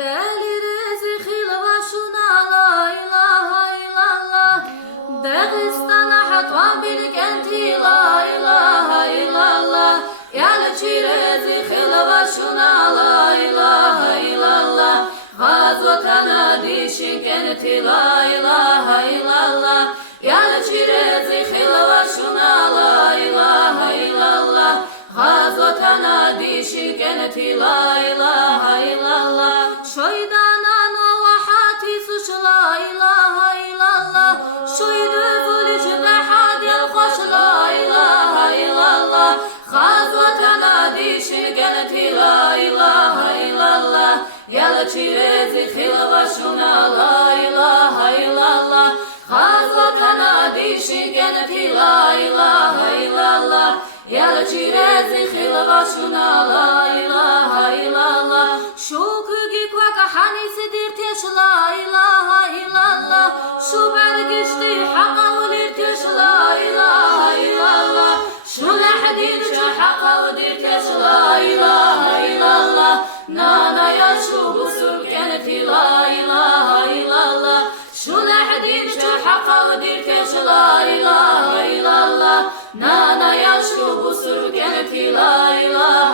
Deliriz xilva şuna la ilahe illallah. Dağıstana hatva bilgenti la ilahe illallah. Yal çirez xilva şuna la ilahe illallah. Gazotana dişin kenti la ilahe illallah. Yal çirez xilva şuna la ilahe illallah. Gazotana dişin kenti la ilahe illallah. Şoydana nova hatisus la ilahe illallah. Şoydu zulücde hadil hoş la ilahe illallah. Gazotana dişin kenti la ilahe illallah. Yal çirezi xilva şuna la ilahe illallah. Gazotana dişin kenti la ilahe illallah. Yal çirezi xilva şuna la ilahe illallah. Şukugi kwaka hanisi dirteş la ilahe illallah. Şu bergişti haqqa ulirteş la ilahe illallah. Şu lehdin şu haqqa ulirteş la ilahe illallah. Nana ya şu busur kenti la ilahe illallah. Şu lehdin şu haqqa ulirteş la ilahe illallah. Nana ya şu busur kenti la ilahe